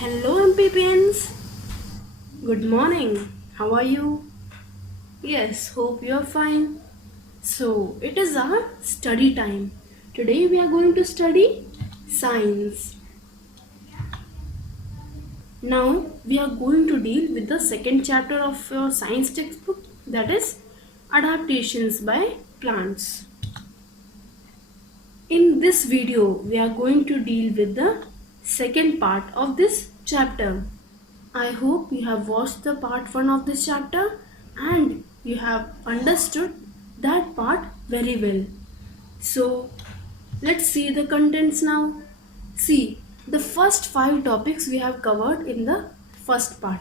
Hello, amphibians. Good morning. How are you? Yes, hope you're fine. So, it is our study time. Today we are going to study science. Now, we are going to deal with the second chapter of your science textbook, that is adaptations by plants. In this video, we are going to deal with the second part of this chapter. I hope you have watched the part 1 of this chapter and you have understood that part very well. So, let's see the contents now. See, the first 5 topics we have covered in the first part.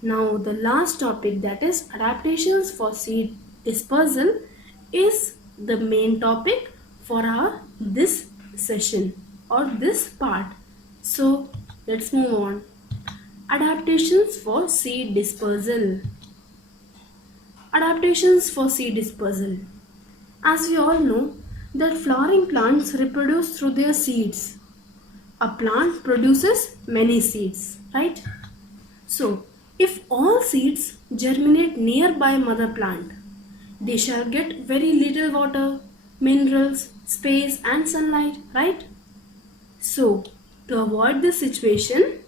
Now, the last topic, that is adaptations for seed dispersal, is the main topic for our this session or this part. So, let's move on. Adaptations for seed dispersal. Adaptations for seed dispersal. As we all know that flowering plants reproduce through their seeds. A plant produces many seeds, right? So, if all seeds germinate nearby mother plant, they shall get very little water, minerals, space and sunlight, right? So, to avoid this situation,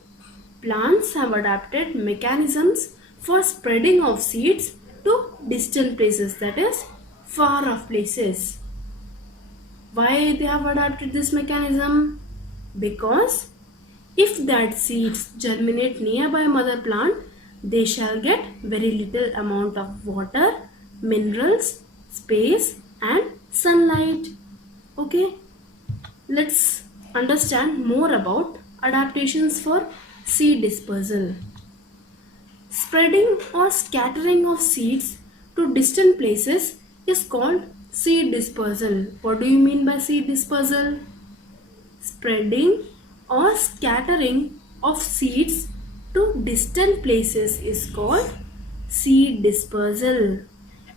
plants have adapted mechanisms for spreading of seeds to distant places, that is, far off places. Why they have adapted this mechanism? Because if that seeds germinate nearby mother plant, they shall get very little amount of water, minerals, space and sunlight. Okay, let's understand more about adaptations for seed dispersal. Spreading or scattering of seeds to distant places is called seed dispersal. What do you mean by seed dispersal? Spreading or scattering of seeds to distant places is called seed dispersal.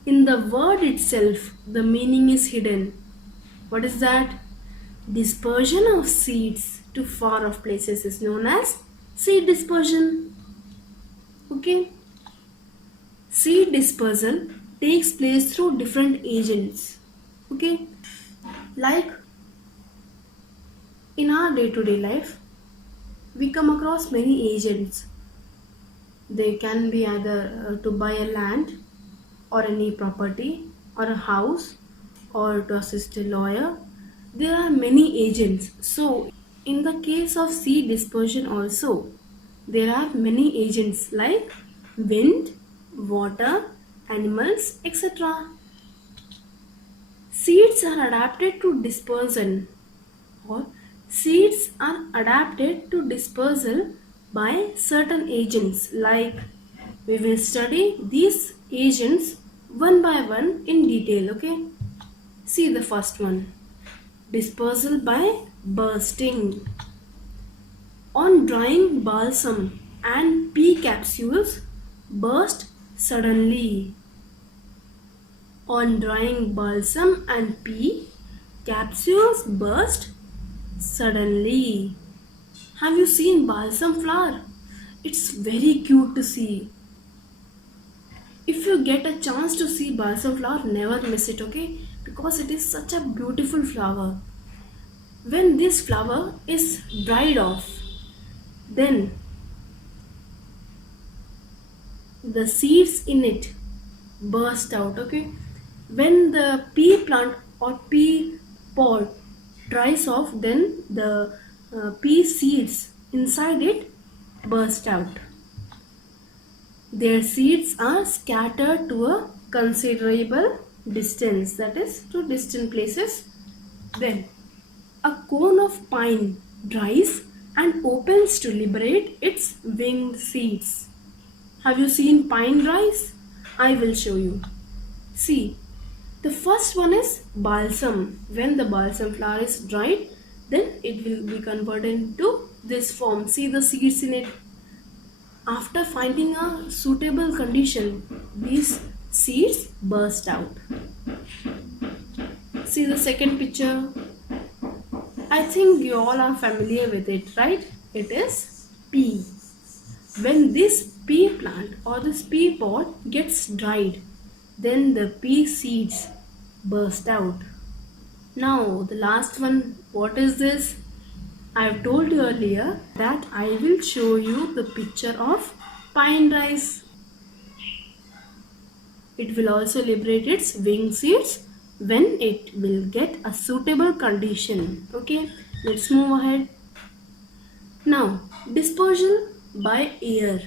In the word itself, the meaning is hidden. What is that? Dispersion of seeds to far off places is known as seed dispersion. Okay. Seed dispersal takes place through different agents. Okay. Like in our day-to-day life, we come across many agents. They can be either to buy a land or any property or a house or to assist a lawyer. There are many agents. So, in the case of seed dispersion also, there are many agents like wind, water, animals, etc. Seeds are adapted to dispersion or seeds are adapted to dispersal by certain agents, like we will study these agents one by one in detail. Okay, see the first one, dispersal by bursting. On drying, balsam and pea capsules burst suddenly. On drying, balsam and pea capsules burst suddenly. Have you seen balsam flower? It's very cute to see. If you get a chance to see balsam flower, never miss it, okay? Because it is such a beautiful flower. When this flower is dried off, then the seeds in it burst out, okay? When the pea plant or pea pod dries off, then the pea seeds inside it burst out. Their seeds are scattered to a considerable distance, that is to distant places. Then a cone of pine dries and opens to liberate its winged seeds. Have you seen pine dries? I will show you. See, the first one is balsam. When the balsam flower is dried, then it will be converted into this form. See the seeds in it. After finding a suitable condition, these seeds burst out. See the second picture. I think you all are familiar with it, right? It is pea. When this pea plant or this pea pod gets dried, then the pea seeds burst out. Now, the last one, what is this? I have told you earlier that I will show you the picture of pine rice. It will also liberate its wing seeds when it will get a suitable condition. Okay, let's move ahead. Now, dispersal by air.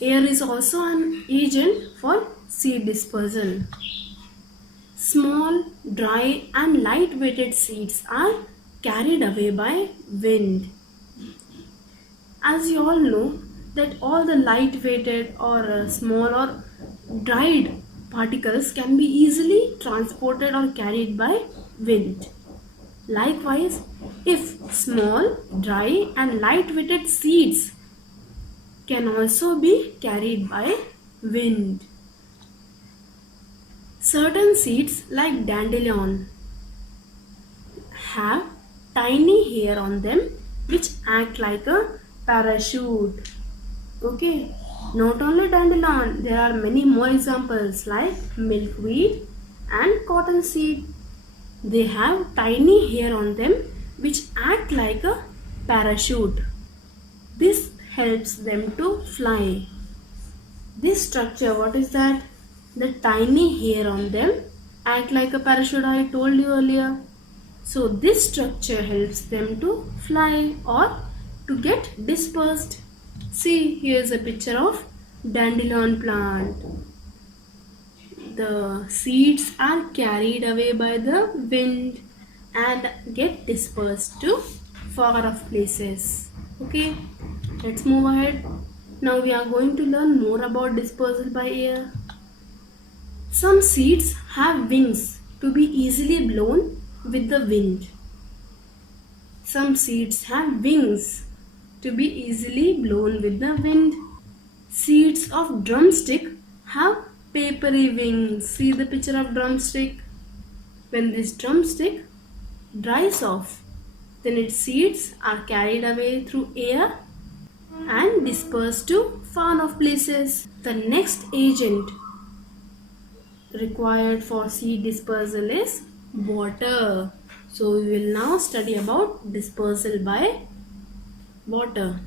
Air is also an agent for seed dispersal. Small, dry and light-weighted seeds are carried away by wind. As you all know that all the light-weighted or small or dried particles can be easily transported or carried by wind. Likewise, if small, dry and light-weighted seeds can also be carried by wind. Certain seeds like dandelion have tiny hair on them which act like a parachute. Okay, not only dandelion, there are many more examples like milkweed and cottonseed. They have tiny hair on them which act like a parachute. This helps them to fly. This structure, what is that? The tiny hair on them act like a parachute, I told you earlier. So this structure helps them to fly or to get dispersed. See, here is a picture of dandelion plant. The seeds are carried away by the wind and get dispersed to far off places. Okay, let's move ahead. Now we are going to learn more about dispersal by air. Some seeds have wings to be easily blown with the wind. Some seeds have wings to be easily blown with the wind. Seeds of drumstick have papery wings. See the picture of drumstick. When this drumstick dries off, then its seeds are carried away through air and dispersed to far off places. The next agent required for seed dispersal is water. So we will now study about dispersal by water.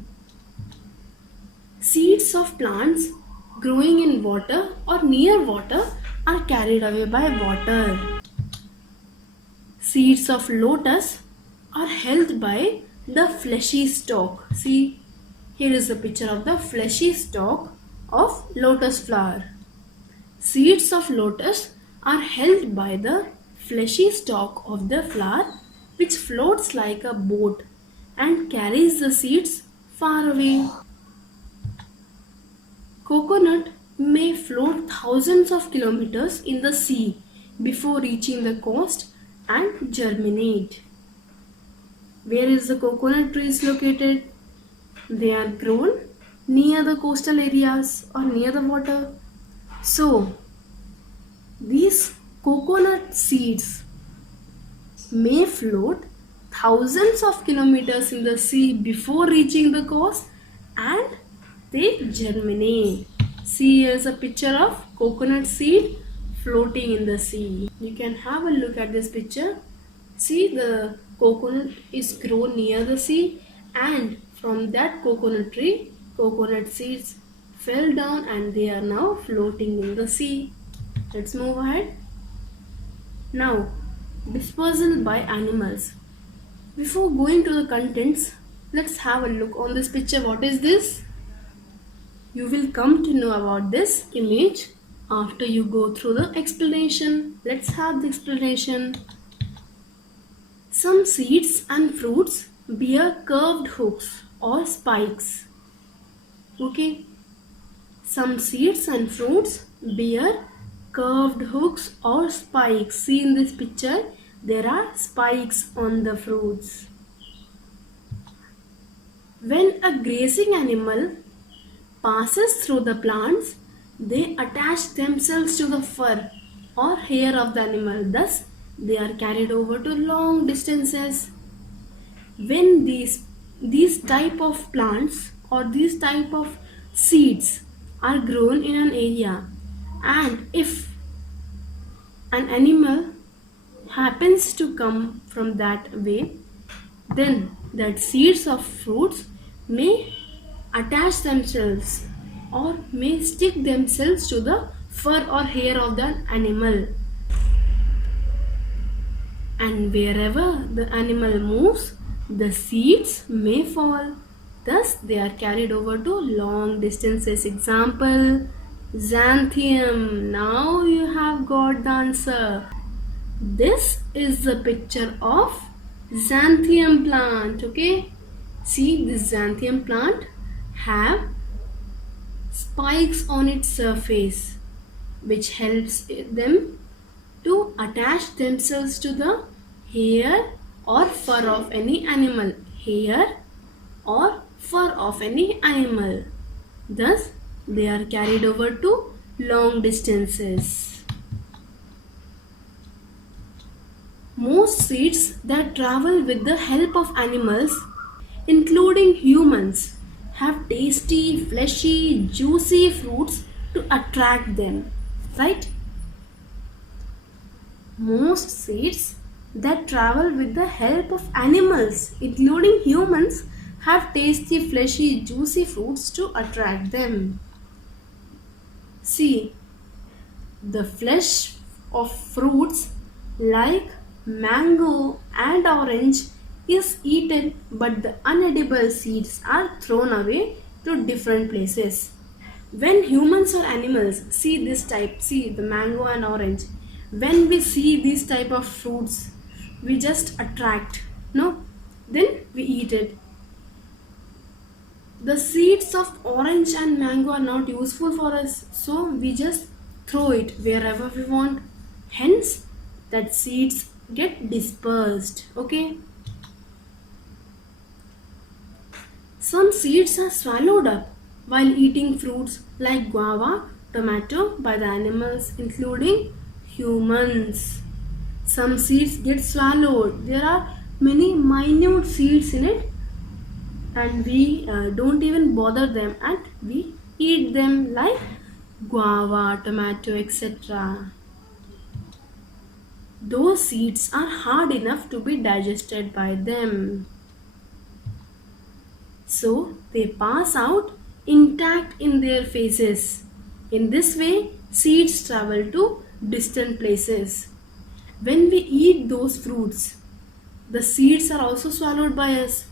Seeds of plants growing in water or near water are carried away by water. Seeds of lotus are held by the fleshy stalk. See, here is a picture of the fleshy stalk of lotus flower. Seeds of lotus are held by the fleshy stalk of the flower which floats like a boat and carries the seeds far away. Coconut may float thousands of kilometers in the sea before reaching the coast and germinate. Where is the coconut trees located? They are grown near the coastal areas or near the water. So, these coconut seeds may float thousands of kilometers in the sea before reaching the coast and they germinate. See, here is a picture of coconut seed floating in the sea. You can have a look at this picture. See, the coconut is grown near the sea and from that coconut tree, coconut seeds fell down and they are now floating in the sea. Let's move ahead. Now, dispersal by animals. Before going to the contents, let's have a look on this picture. What is this? You will come to know about this image after you go through the explanation. Let's have the explanation. Some seeds and fruits bear curved hooks or spikes. Okay. Some seeds and fruits bear curved hooks or spikes. See in this picture, there are spikes on the fruits. When a grazing animal passes through the plants, they attach themselves to the fur or hair of the animal. Thus, they are carried over to long distances. When these these type of plants or these type of seeds are grown in an area, and if an animal happens to come from that way, then that seeds of fruits may attach themselves or may stick themselves to the fur or hair of the animal, and wherever the animal moves, the seeds may fall. Thus, they are carried over to long distances. Example, xanthium. Now you have got the answer. This is the picture of xanthium plant. Okay, see, this xanthium plant have spikes on its surface, which helps them to attach themselves to the hair or fur of any animal. Hair or fur of any animal. Thus, they are carried over to long distances. Most seeds that travel with the help of animals, including humans, have tasty, fleshy, juicy fruits to attract them. Right? Most seeds that travel with the help of animals, including humans, have tasty, fleshy, juicy fruits to attract them. See, the flesh of fruits like mango and orange is eaten, but the unedible seeds are thrown away to different places. When humans or animals see this type, see the mango and orange, when we see these type of fruits, we just attract, no? Then we eat it. The seeds of orange and mango are not useful for us, so we just throw it wherever we want. Hence, that seeds get dispersed. Okay. Some seeds are swallowed up while eating fruits like guava, tomato by the animals, including humans. Some seeds get swallowed. There are many minute seeds in it, and we don't even bother them, and we eat them like guava, tomato, etc. Those seeds are hard enough to be digested by them, so they pass out intact in their faces. In this way, seeds travel to distant places. When we eat those fruits, the seeds are also swallowed by us.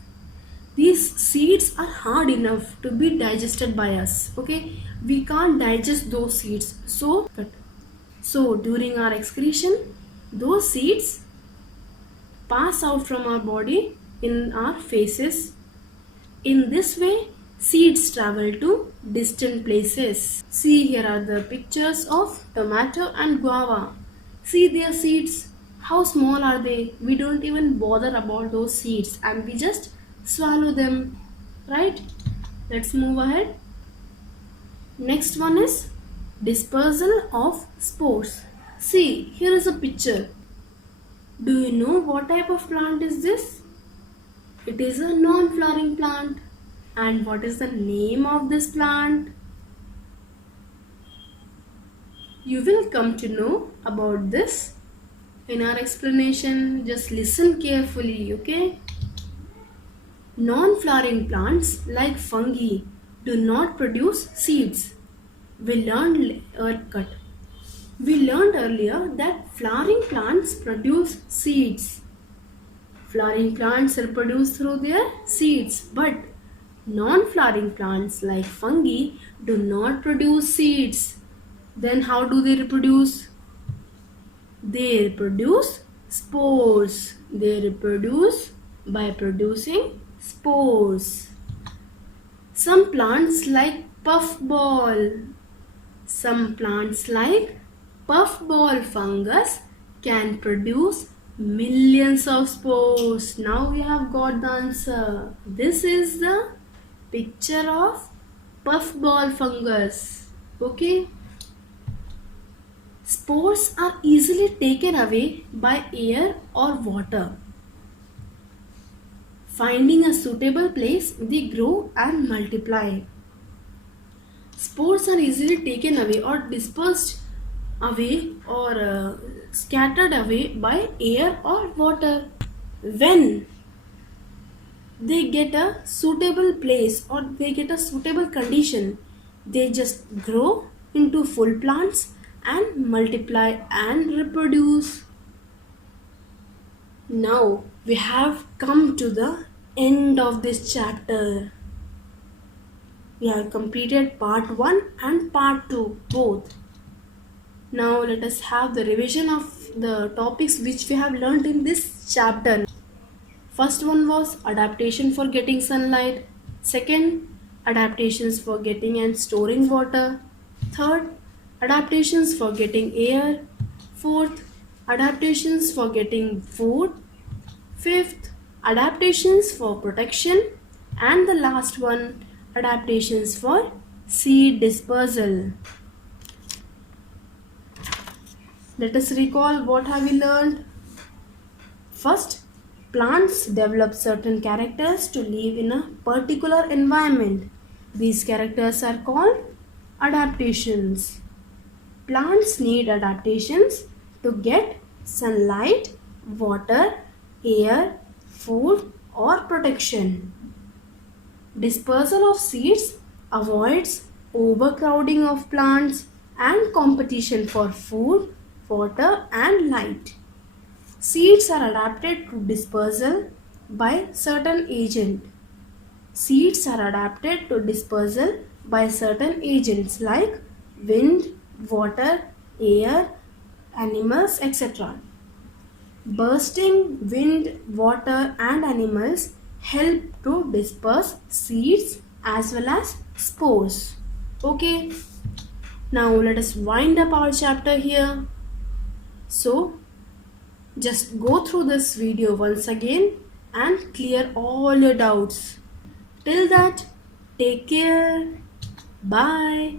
These seeds are hard enough to be digested by us. Okay, we can't digest those seeds, so during our excretion, those seeds pass out from our body in our faces. In this way, seeds travel to distant places. See, here are the pictures of tomato and guava. See their seeds. How small are they? We don't even bother about those seeds, and we just swallow them. Right? Let's move ahead. Next one is dispersal of spores. See, here is a picture. Do you know what type of plant is this? It is a non-flowering plant. And what is the name of this plant? You will come to know about this in our explanation. Just listen carefully, okay? Non-flowering plants like fungi do not produce seeds. We learned earlier that flowering plants produce seeds. Flowering plants reproduce through their seeds, but non-flowering plants like fungi do not produce seeds. Then how do they reproduce? They reproduce spores. They reproduce by producing spores. Some plants like puffball fungus can produce millions of spores. Now we have got the answer. This is the picture of puffball fungus. Okay. Spores are easily taken away by air or water. Finding a suitable place, they grow and multiply. Spores are easily taken away or dispersed away or scattered away by air or water. When they get a suitable place or they get a suitable condition, they just grow into full plants and multiply and reproduce. Now we have come to the end of this chapter. We have completed part 1 and part 2 both. Now let us have the revision of the topics which we have learned in this chapter. First one was adaptation for getting sunlight. Second, adaptations for getting and storing water. Third, adaptations for getting air. Fourth, adaptations for getting food. Fifth, adaptations for protection. And the last one, adaptations for seed dispersal. Let us recall what have we learned. First, plants develop certain characters to live in a particular environment. These characters are called adaptations. Plants need adaptations to get sunlight, water, air, food or protection. Dispersal of seeds avoids overcrowding of plants and competition for food, water and light. Seeds are adapted to dispersal by certain agent. Seeds are adapted to dispersal by certain agents like wind, water, air, animals, etc. Bursting, wind, water and animals help to disperse seeds as well as spores. Okay, now let us wind up our chapter here. So just go through this video once again and clear all your doubts. Till that, take care. Bye.